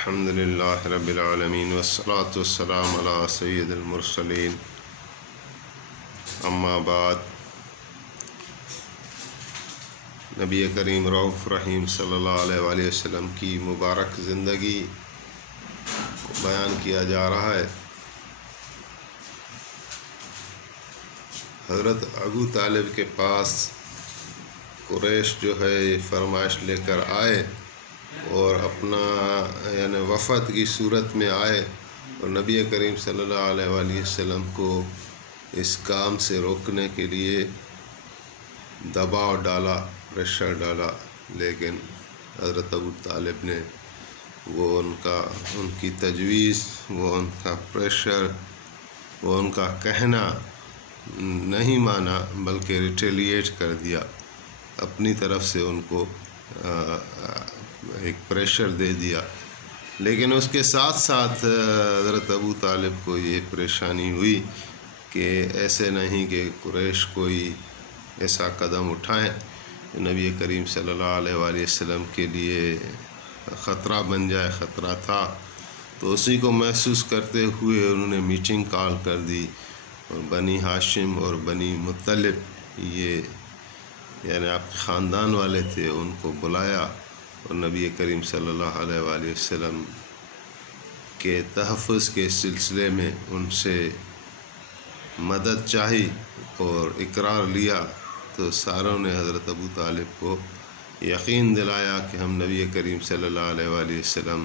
الحمد للہ رب العالمین والصلاة والسلام علی سید المرسلین، اما بعد۔ نبی کریم رؤوف رحیم صلی اللہ علیہ وآلہ وسلم کی مبارک زندگی کو بیان کیا جا رہا ہے۔ حضرت ابو طالب کے پاس قریش جو ہے یہ فرمائش لے کر آئے اور اپنا وفد کی صورت میں آئے اور نبی کریم صلی اللہ علیہ وآلہ وسلم کو اس کام سے روکنے کے لیے دباؤ ڈالا، پریشر ڈالا، لیکن حضرت ابو طالب نے وہ ان کی تجویز، وہ ان کا پریشر، وہ ان کا کہنا نہیں مانا، بلکہ ریٹیلیٹ کر دیا، اپنی طرف سے ان کو ایک پریشر دے دیا۔ لیکن اس کے ساتھ ساتھ حضرت ابو طالب کو یہ پریشانی ہوئی کہ ایسے نہیں کہ قریش کوئی ایسا قدم اٹھائیں نبی کریم صلی اللہ علیہ وآلہ وسلم کے لیے خطرہ بن جائے، خطرہ تھا۔ تو اسی کو محسوس کرتے ہوئے انہوں نے میٹنگ کال کر دی اور بنی ہاشم اور بنی مطلب، یہ آپ کے خاندان والے تھے، ان کو بلایا اور نبی کریم صلی اللہ علیہ وآلہ وسلم کے تحفظ کے سلسلے میں ان سے مدد چاہی اور اقرار لیا۔ تو ساروں نے حضرت ابو طالب کو یقین دلایا کہ ہم نبی کریم صلی اللہ علیہ وآلہ وسلم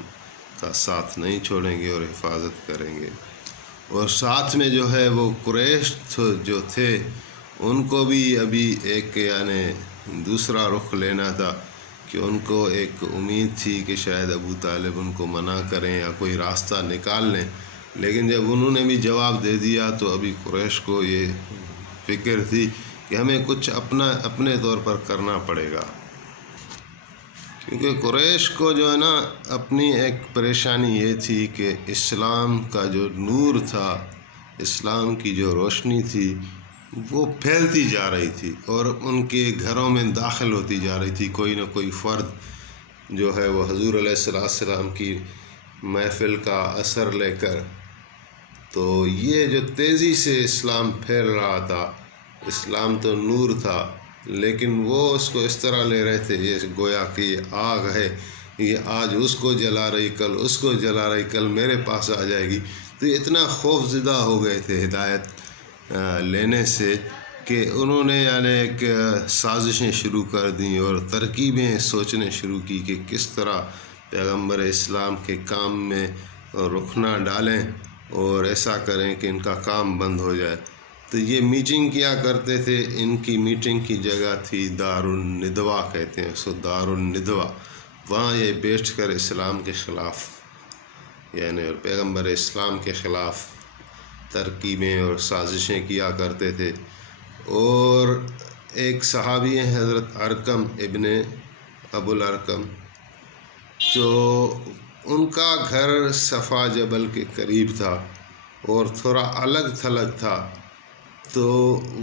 کا ساتھ نہیں چھوڑیں گے اور حفاظت کریں گے۔ اور ساتھ میں جو ہے وہ قریش جو تھے ان کو بھی ابھی ایک دوسرا رخ لینا تھا، کہ ان کو ایک امید تھی کہ شاید ابو طالب ان کو منع کریں یا کوئی راستہ نکال لیں، لیکن جب انہوں نے بھی جواب دے دیا تو ابھی قریش کو یہ فکر تھی کہ ہمیں کچھ اپنے طور پر کرنا پڑے گا، کیونکہ قریش کو جو ہے اپنی ایک پریشانی یہ تھی کہ اسلام کا جو نور تھا، اسلام کی جو روشنی تھی، وہ پھیلتی جا رہی تھی اور ان کے گھروں میں داخل ہوتی جا رہی تھی۔ کوئی نہ کوئی فرد جو ہے وہ حضور علیہ السلام کی محفل کا اثر لے کر، تو یہ جو تیزی سے اسلام پھیل رہا تھا، اسلام تو نور تھا، لیکن وہ اس کو اس طرح لے رہے تھے یہ گویا کہ یہ آگ ہے، یہ آج اس کو جلا رہی، کل اس کو جلا رہی، کل میرے پاس آ جائے گی۔ تو یہ اتنا خوف زدہ ہو گئے تھے ہدایت لینے سے کہ انہوں نے ایک سازشیں شروع کر دیں اور ترکیبیں سوچنے شروع کی کہ کس طرح پیغمبر اسلام کے کام میں رخ نہ ڈالیں اور ایسا کریں کہ ان کا کام بند ہو جائے۔ تو یہ میٹنگ کیا کرتے تھے، ان کی میٹنگ کی جگہ تھی دار الندوہ، کہتے ہیں اس کو دار الندوہ۔ وہاں یہ بیٹھ کر اسلام کے خلاف اور پیغمبر اسلام کے خلاف ترکیبیں اور سازشیں کیا کرتے تھے۔ اور ایک صحابی ہیں حضرت ارقم ابن ابو الارقم، جو ان کا گھر صفا جبل کے قریب تھا اور تھوڑا الگ تھلگ تھا، تو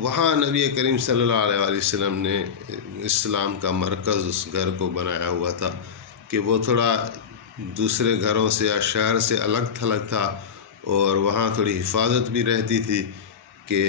وہاں نبی کریم صلی اللہ علیہ وآلہ وسلم نے اسلام کا مرکز اس گھر کو بنایا ہوا تھا کہ وہ تھوڑا دوسرے گھروں سے یا شہر سے الگ تھلگ تھا، اور وہاں تھوڑی حفاظت بھی رہتی تھی کہ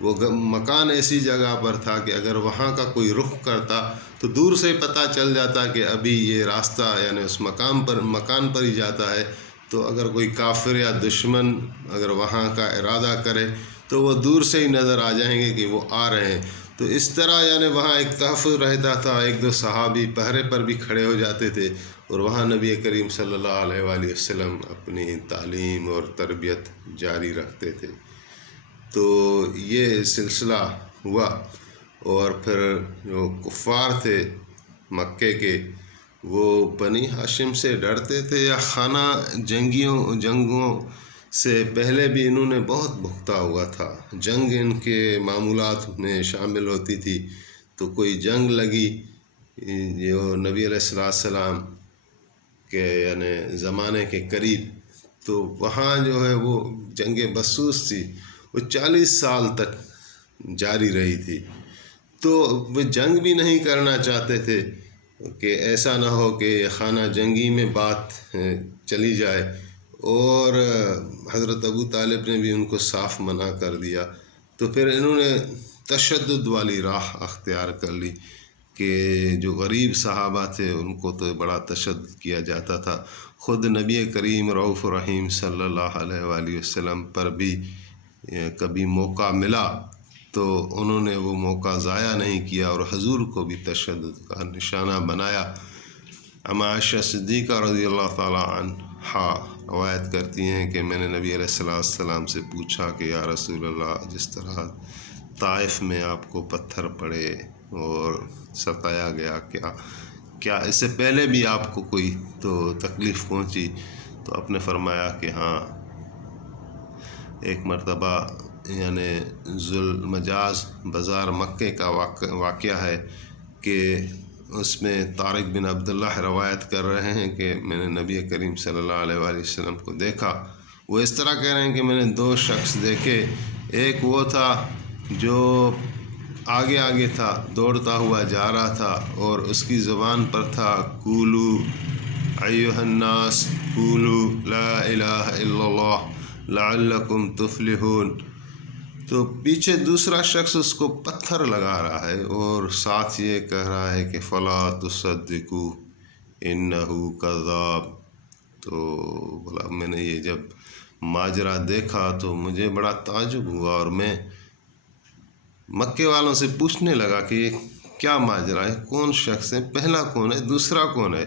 وہ مکان ایسی جگہ پر تھا کہ اگر وہاں کا کوئی رخ کرتا تو دور سے پتہ چل جاتا کہ ابھی یہ راستہ اس مکان پر ہی جاتا ہے۔ تو اگر کوئی کافر یا دشمن اگر وہاں کا ارادہ کرے تو وہ دور سے ہی نظر آ جائیں گے کہ وہ آ رہے ہیں۔ تو اس طرح وہاں ایک تحفظ رہتا تھا، ایک دو صحابی پہرے پر بھی کھڑے ہو جاتے تھے، اور وہاں نبی کریم صلی اللہ علیہ وآلہ وسلم اپنی تعلیم اور تربیت جاری رکھتے تھے۔ تو یہ سلسلہ ہوا، اور پھر جو کفار تھے مکے کے، وہ بنی ہاشم سے ڈرتے تھے یا خانہ جنگوں سے پہلے بھی انہوں نے بہت بھگتا ہوا تھا، جنگ ان کے معمولات میں شامل ہوتی تھی۔ تو کوئی جنگ لگی جو نبی علیہ السلام کے زمانے کے قریب، تو وہاں جو ہے وہ جنگ بسوس تھی، وہ 40 سال تک جاری رہی تھی۔ تو وہ جنگ بھی نہیں کرنا چاہتے تھے کہ ایسا نہ ہو کہ خانہ جنگی میں بات چلی جائے، اور حضرت ابو طالب نے بھی ان کو صاف منع کر دیا۔ تو پھر انہوں نے تشدد والی راہ اختیار کر لی کہ جو غریب صحابہ تھے ان کو تو بڑا تشدد کیا جاتا تھا۔ خود نبی کریم رؤوف رحیم صلی اللہ علیہ وآلہ وسلم پر بھی کبھی موقع ملا تو انہوں نے وہ موقع ضائع نہیں کیا اور حضور کو بھی تشدد کا نشانہ بنایا۔ اما عائشہ صدیقہ رضی اللہ تعالیٰ عنہا روایت کرتی ہیں کہ میں نے نبی علیہ السلام سے پوچھا کہ یا رسول اللہ، جس طرح طائف میں آپ کو پتھر پڑے اور ستایا گیا، کیا اس سے پہلے بھی آپ کو کوئی تو تکلیف پہنچی؟ تو آپ نے فرمایا کہ ہاں، ایک مرتبہ یعنی ذوالمجاز بازار مکے کا واقعہ ہے کہ اس میں طارق بن عبداللہ روایت کر رہے ہیں کہ میں نے نبی کریم صلی اللہ علیہ وآلہ وسلم کو دیکھا۔ وہ اس طرح کہہ رہے ہیں کہ میں نے دو شخص دیکھے، ایک وہ تھا جو آگے آگے تھا، دوڑتا ہوا جا رہا تھا اور اس کی زبان پر تھا قولو ایھا الناس قولو لا الہ الا اللہ لعلکم تفلحون۔ تو پیچھے دوسرا شخص اس کو پتھر لگا رہا ہے اور ساتھ یہ کہہ رہا ہے کہ فلا تصدقوا انہ کذاب۔ تو بولا میں نے یہ جب ماجرا دیکھا تو مجھے بڑا تعجب ہوا اور میں مکے والوں سے پوچھنے لگا کہ یہ کیا ماجرا ہے، کون شخص ہے، پہلا کون ہے، دوسرا کون ہے؟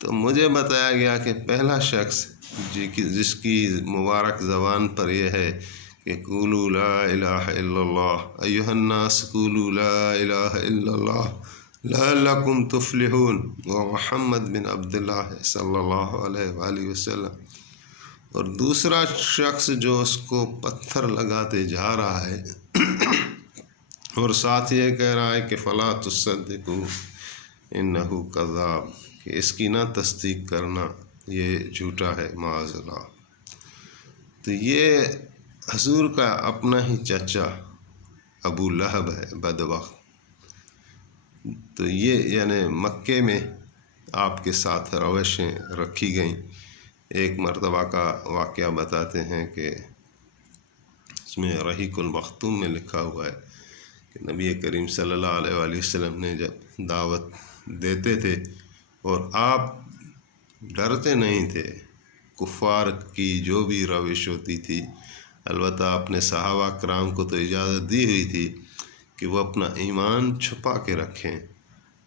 تو مجھے بتایا گیا کہ پہلا شخص جس کی مبارک زبان پر یہ ہے کہ قولوا لا الہ الا اللہ ایھا الناس قولوا لا الہ الا اللہ لعلکم تفلحون، وہ محمد بن عبداللہ صلی اللہ علیہ وآلہ وسلم۔ اور دوسرا شخص جو اس کو پتھر لگاتے جا رہا ہے اور ساتھ یہ کہہ رہا ہے کہ فلا تصدقوا انہ کذاب، کہ اس کی نہ تصدیق کرنا، یہ جھوٹا ہے معاذ اللہ۔ تو یہ حضور کا اپنا ہی چچا ابو لہب ہے، بدبخت۔ تو یہ یعنی مکے میں آپ کے ساتھ روشیں رکھی گئیں۔ ایک مرتبہ کا واقعہ بتاتے ہیں کہ اس میں رحیق المختوم میں لکھا ہوا ہے کہ نبی کریم صلی اللہ علیہ وآلہ وسلم نے جب دعوت دیتے تھے اور آپ ڈرتے نہیں تھے، کفار کی جو بھی روش ہوتی تھی، البتہ اپنے صحابہ کرام کو تو اجازت دی ہوئی تھی کہ وہ اپنا ایمان چھپا کے رکھیں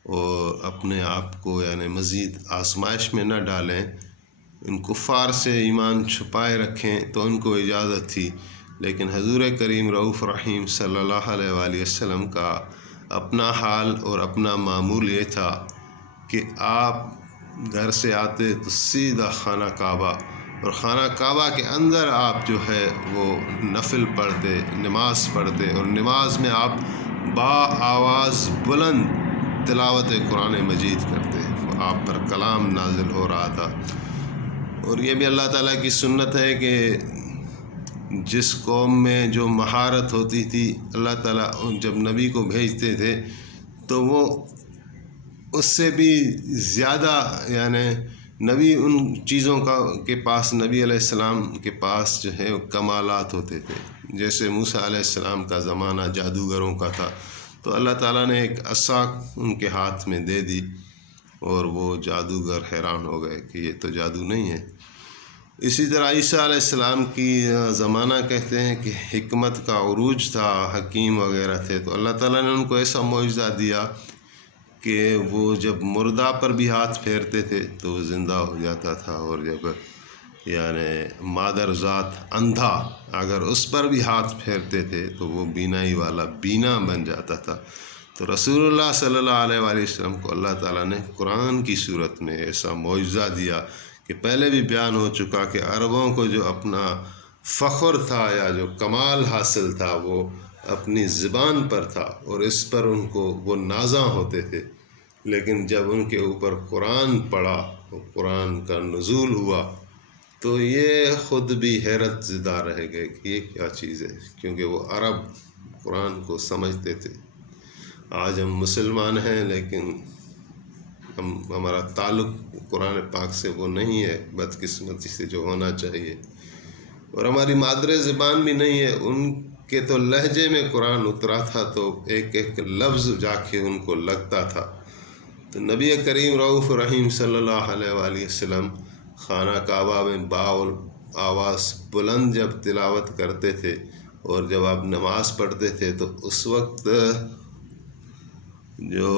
اور اپنے آپ کو یعنی مزید آزمائش میں نہ ڈالیں، ان کفار سے ایمان چھپائے رکھیں، تو ان کو اجازت تھی۔ لیکن حضور کریم رؤوف رحیم صلی اللہ علیہ وآلہ وسلم کا اپنا حال اور اپنا معمول یہ تھا کہ آپ گھر سے آتے تو سیدھا خانہ کعبہ، اور خانہ کعبہ کے اندر آپ جو ہے وہ نفل پڑھتے، نماز پڑھتے، اور نماز میں آپ با آواز بلند تلاوت قرآن مجید کرتے، آپ پر کلام نازل ہو رہا تھا۔ اور یہ بھی اللہ تعالیٰ کی سنت ہے کہ جس قوم میں جو مہارت ہوتی تھی، اللہ تعالیٰ جب نبی کو بھیجتے تھے تو وہ اس سے بھی زیادہ یعنی نبی ان چیزوں کے پاس، نبی علیہ السلام کے پاس جو ہے کمالات ہوتے تھے۔ جیسے موسیٰ علیہ السلام کا زمانہ جادوگروں کا تھا، تو اللہ تعالیٰ نے ایک عصا ان کے ہاتھ میں دے دی اور وہ جادوگر حیران ہو گئے کہ یہ تو جادو نہیں ہے۔ اسی طرح عیسیٰ علیہ السلام کی زمانہ کہتے ہیں کہ حکمت کا عروج تھا، حکیم وغیرہ تھے، تو اللہ تعالیٰ نے ان کو ایسا معجزہ دیا کہ وہ جب مردہ پر بھی ہاتھ پھیرتے تھے تو وہ زندہ ہو جاتا تھا، اور جب یعنی مادر ذات اندھا اگر اس پر بھی ہاتھ پھیرتے تھے تو وہ بینائی والا بینا بن جاتا تھا۔ تو رسول اللہ صلی اللہ علیہ وآلہ وسلم کو اللہ تعالیٰ نے قرآن کی صورت میں ایسا معجزہ دیا کہ پہلے بھی بیان ہو چکا کہ عربوں کو جو اپنا فخر تھا یا جو کمال حاصل تھا وہ اپنی زبان پر تھا، اور اس پر ان کو وہ نازاں ہوتے تھے۔ لیکن جب ان کے اوپر قرآن پڑا، قرآن کا نزول ہوا، تو یہ خود بھی حیرت زدہ رہ گئے کہ یہ کیا چیز ہے، کیونکہ وہ عرب قرآن کو سمجھتے تھے۔ آج ہم مسلمان ہیں لیکن ہمارا تعلق قرآن پاک سے وہ نہیں ہے، بدقسمتی سے جو ہونا چاہیے، اور ہماری مادری زبان بھی نہیں ہے۔ ان کے تو لہجے میں قرآن اترا تھا تو ایک ایک لفظ جا کے ان کو لگتا تھا۔ تو نبی کریم رؤوف رحیم صلی اللہ علیہ وآلہ وسلم خانہ کعبہ میں باول آواز بلند جب تلاوت کرتے تھے اور جب آپ نماز پڑھتے تھے تو اس وقت جو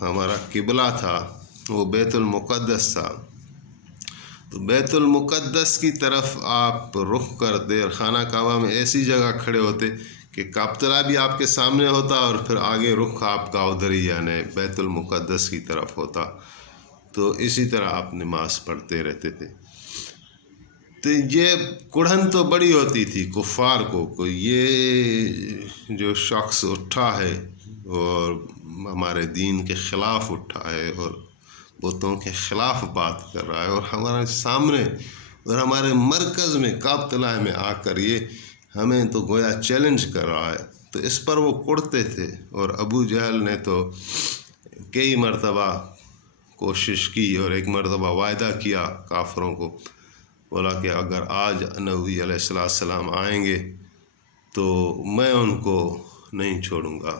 ہمارا قبلہ تھا وہ بیت المقدس تھا، تو بیت المقدس کی طرف آپ رخ کرتے اور خانہ کعبہ میں ایسی جگہ کھڑے ہوتے کہ قبلہ بھی آپ کے سامنے ہوتا اور پھر آگے رخ آپ کا ادھر ہی یعنی بیت المقدس کی طرف ہوتا، تو اسی طرح آپ نماز پڑھتے رہتے تھے۔ تو یہ کڑھن تو بڑی ہوتی تھی کفار کو یہ جو شخص اٹھا ہے اور ہمارے دین کے خلاف اٹھا ہے اور بتوں کے خلاف بات کر رہا ہے اور ہمارے سامنے اور ہمارے مرکز میں کعبۃ میں آ کر یہ ہمیں تو گویا چیلنج کر رہا ہے، تو اس پر وہ کڑتے تھے۔ اور ابو جہل نے تو کئی مرتبہ کوشش کی اور ایک مرتبہ وعدہ کیا کافروں کو، بولا کہ اگر آج نبی علیہ السلام آئیں گے تو میں ان کو نہیں چھوڑوں گا۔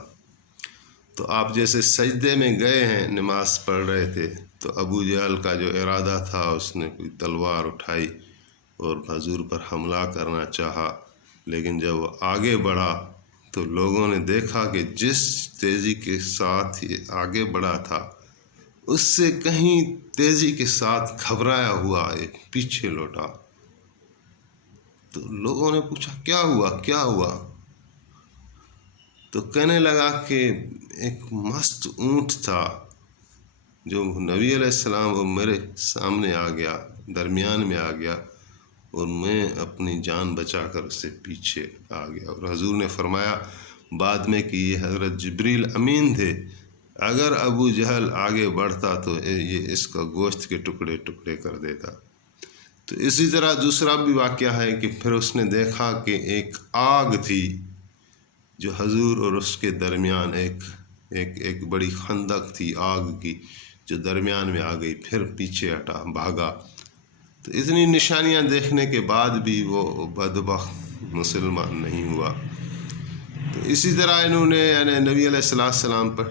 تو آپ جیسے سجدے میں گئے ہیں، نماز پڑھ رہے تھے، تو ابو جہل کا جو ارادہ تھا اس نے کوئی تلوار اٹھائی اور حضور پر حملہ کرنا چاہا، لیکن جب وہ آگے بڑھا تو لوگوں نے دیکھا کہ جس تیزی کے ساتھ یہ آگے بڑھا تھا اس سے کہیں تیزی کے ساتھ گھبرایا ہوا ایک پیچھے لوٹا۔ تو لوگوں نے پوچھا کیا ہوا؟ تو کہنے لگا کہ ایک مست اونٹ تھا جو نبی علیہ السلام وہ میرے سامنے آ گیا، درمیان میں آ گیا، اور میں اپنی جان بچا کر اس سے پیچھے آ گیا۔ اور حضور نے فرمایا بعد میں کہ یہ حضرت جبریل امین تھے، اگر ابو جہل آگے بڑھتا تو یہ اس کا گوشت کے ٹکڑے ٹکڑے کر دیتا۔ تو اسی طرح دوسرا بھی واقعہ ہے کہ پھر اس نے دیکھا کہ ایک آگ تھی جو حضور اور اس کے درمیان ایک بڑی خندق تھی آگ کی جو درمیان میں آ گئی، پھر پیچھے ہٹا بھاگا۔ تو اتنی نشانیاں دیکھنے کے بعد بھی وہ بدبخت مسلمان نہیں ہوا۔ تو اسی طرح انہوں نے یعنی نبی علیہ السلام پر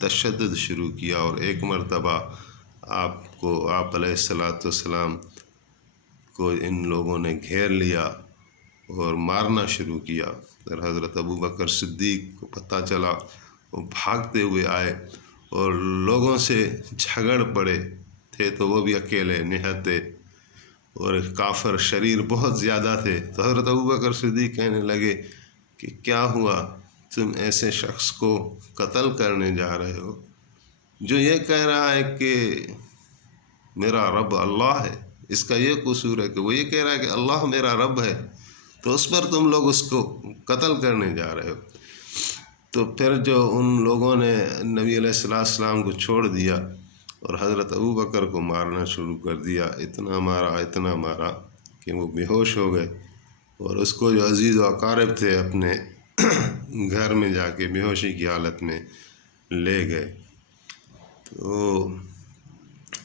تشدد شروع کیا، اور ایک مرتبہ آپ علیہ السلام کو ان لوگوں نے گھیر لیا اور مارنا شروع کیا۔ پھر حضرت ابو بکر صدیق کو پتہ چلا، وہ بھاگتے ہوئے آئے اور لوگوں سے جھگڑ پڑے تھے، تو وہ بھی اکیلے نہتے اور کافر شریر بہت زیادہ تھے۔ تو حضرت ابو بکر صدیق کہنے لگے کہ کیا ہوا، تم ایسے شخص کو قتل کرنے جا رہے ہو جو یہ کہہ رہا ہے کہ میرا رب اللہ ہے؟ اس کا یہ قصور ہے کہ وہ یہ کہہ رہا ہے کہ اللہ میرا رب ہے، تو اس پر تم لوگ اس کو قتل کرنے جا رہے ہو۔ تو پھر جو ان لوگوں نے نبی علیہ السلام کو چھوڑ دیا اور حضرت ابو بکر کو مارنا شروع کر دیا، اتنا مارا کہ وہ بے ہوش ہو گئے، اور اس کو جو عزیز و اقارب تھے اپنے گھر میں جا کے بے ہوشی کی حالت میں لے گئے۔ تو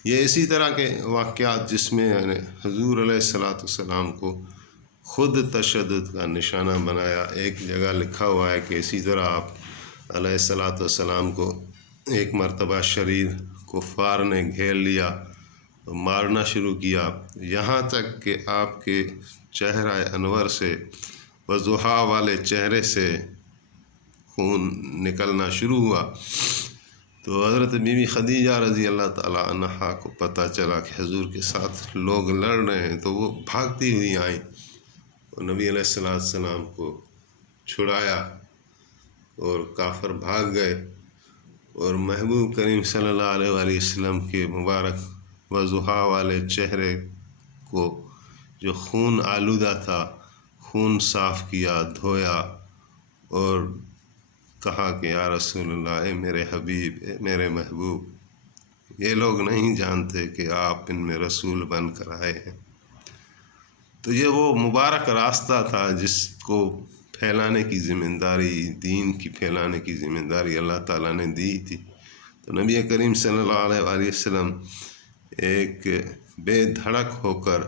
یہ اسی طرح کے واقعات جس میں حضور علیہ السلام کو خود تشدد کا نشانہ بنایا۔ ایک جگہ لکھا ہوا ہے کہ اسی طرح آپ علیہ السلام کو ایک مرتبہ شریر کفار نے گھیر لیا، مارنا شروع کیا، یہاں تک کہ آپ کے چہرہ انور سے وضحا والے چہرے سے خون نکلنا شروع ہوا۔ تو حضرت بی بی خدیجہ رضی اللہ تعالیٰ عنہا کو پتہ چلا کہ حضور کے ساتھ لوگ لڑ رہے ہیں، تو وہ بھاگتی ہوئی آئیں اور نبی علیہ السلام کو چھڑایا اور کافر بھاگ گئے، اور محبوب کریم صلی اللہ علیہ وآلہ وسلم کے مبارک وضحا والے چہرے کو جو خون آلودہ تھا، خون صاف کیا، دھویا، اور کہا کہ یا رسول اللہ، اے میرے حبیب، اے میرے محبوب، یہ لوگ نہیں جانتے کہ آپ ان میں رسول بن کر آئے ہیں۔ تو یہ وہ مبارک راستہ تھا جس کو پھیلانے کی ذمہ داری، دین کی پھیلانے کی ذمہ داری اللہ تعالیٰ نے دی تھی۔ تو تو نبی کریم صلی اللہ علیہ وآلہ وسلم ایک بے دھڑک ہو کر،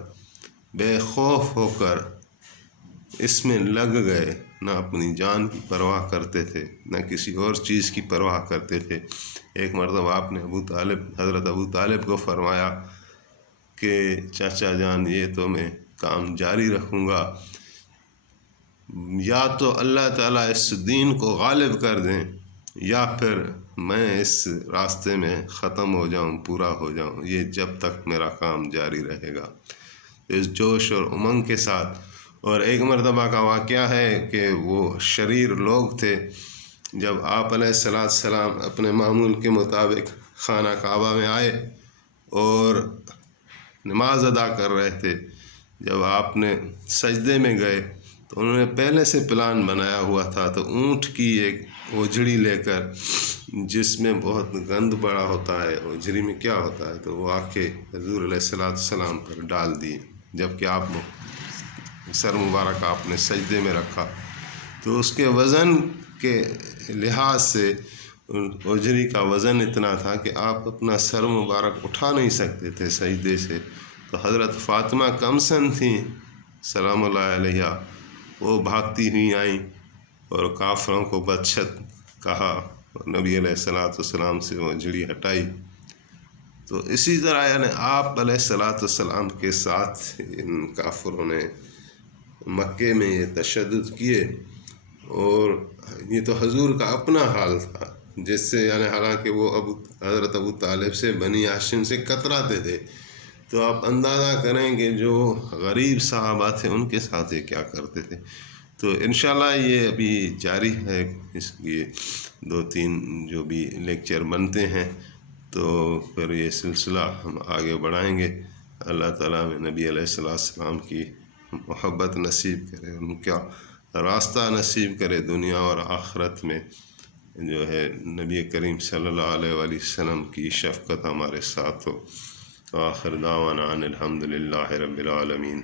بے خوف ہو کر اس میں لگ گئے، نہ اپنی جان کی پرواہ کرتے تھے، نہ کسی اور چیز کی پرواہ کرتے تھے۔ ایک مرتبہ آپ نے حضرت ابو طالب کو فرمایا کہ چاچا جان، یہ تو میں کام جاری رکھوں گا، یا تو اللہ تعالیٰ اس دین کو غالب کر دیں، یا پھر میں اس راستے میں ختم ہو جاؤں، پورا ہو جاؤں، یہ جب تک میرا کام جاری رہے گا۔ اس جوش اور امنگ کے ساتھ۔ اور ایک مرتبہ کا واقعہ ہے کہ وہ شریر لوگ تھے، جب آپ علیہ السلام اپنے معمول کے مطابق خانہ کعبہ میں آئے اور نماز ادا کر رہے تھے، جب آپ نے سجدے میں گئے تو انہوں نے پہلے سے پلان بنایا ہوا تھا، تو اونٹ کی ایک اوجھڑی لے کر، جس میں بہت گند پڑا ہوتا ہے، اوجھڑی میں کیا ہوتا ہے، تو وہ آ کے حضور علیہ السلام پر ڈال دی، جبکہ آپ سر مبارک آپ نے سجدے میں رکھا، تو اس کے وزن کے لحاظ سے اوجھڑی کا وزن اتنا تھا کہ آپ اپنا سر مبارک اٹھا نہیں سکتے تھے سجدے سے۔ تو حضرت فاطمہ کمسن تھیں سلام اللہ علیہ، وہ بھاگتی ہوئی آئیں اور کافروں کو بدشت کہا، اور نبی علیہ السلام سے وہ اوجھڑی ہٹائی۔ تو اسی طرح یعنی آپ علیہ السلام کے ساتھ ان کافروں نے مکے میں یہ تشدد کیے، اور یہ تو حضور کا اپنا حال تھا، جس سے یعنی حالانکہ وہ حضرت ابو طالب سے، بنی ہاشم سے کتراتے تھے، تو آپ اندازہ کریں کہ جو غریب صحابہ تھے ان کے ساتھ یہ کیا کرتے تھے۔ تو انشاءاللہ یہ ابھی جاری ہے، اس کی 2-3 جو بھی لیکچر بنتے ہیں، تو پھر یہ سلسلہ ہم آگے بڑھائیں گے۔ اللہ تعالیٰ میں نبی علیہ السلام کی محبت نصیب کرے، ان کا راستہ نصیب کرے، دنیا اور آخرت میں جو ہے نبی کریم صلی اللہ علیہ وآلہ وسلم کی شفقت ہمارے ساتھ ہو۔ آخر دعوانا ان الحمد للہ رب العالمین۔